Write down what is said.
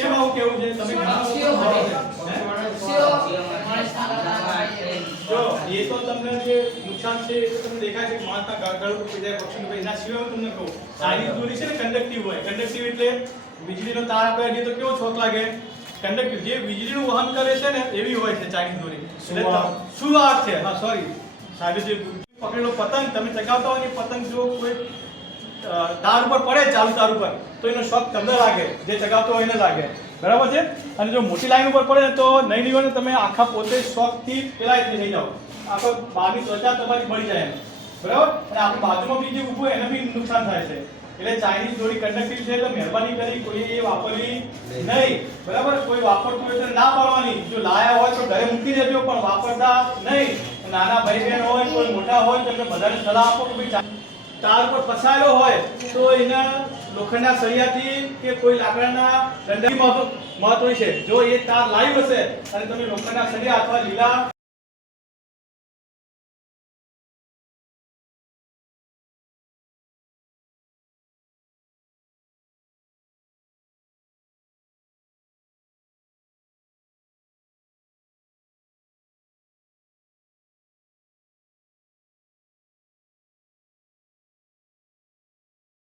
કેમ આવું કેવું છે તમે જો એ તો તમને જે નુકસાન છે એ તો તમને દેખાય છે કે માણસના ગળું તૂટી જાય પક્ષીનું એના સિવાય હું તમને કહું ચાઇનીઝ દોરી છે ને કંડક્ટિવ હોય કંડક્ટિવ એટલે વીજળીનો તાર આપણે દઈએ તો કેવો છોક લાગે કંડક્ટિવ જે વીજળીનું વહન કરે છે ને એવી હોય છે ચાઇનીઝ દોરી સુવાહક છે હા સોરી સાહેબ જે પકડેલો પતંગ તમે ચગાવતા હોય ને પતંગ જો કોઈ તાર ઉપર પડે ચાલુ તાર ઉપર તો એનો શોક તમને લાગે જે ચગાવતો હોય એને લાગે બરાબર છે અને જો મોટી લાઈન ઉપર પડે તો નહીં નીવડે તમે આખા પોતે શોકથી પેલા થઈ જાઓ આખો બહારની ત્વચા તમારી બળી જાય બરાબર અને આપણી બાજુમાં બી જે ઊભું હોય એને બી નુકસાન થાય છે એટલે ચાઇનીઝ દોરી કંડક્ટિવ છે તો મહેરબાની કરી કોઈ એ વાપરવી નહીં બરાબર કોઈ વાપરતું હોય તો ના પાડવાની જો લાયા હોય તો ઘરે મૂકી દેજો પણ વાપરતા નહીં નાના ભાઈ બહેન હોય કોઈ મોટા હોય તો બધાને સલાહ આપો કે ભાઈ તાર પર ફસાયેલો હોય તો એના લોખંડના સળિયાથી કે કોઈ લાકડાના દંડાથી મહત્વ છે જો એ તાર લાઈવ હશે અને તમે લોખંડના સળિયા અથવા લીલા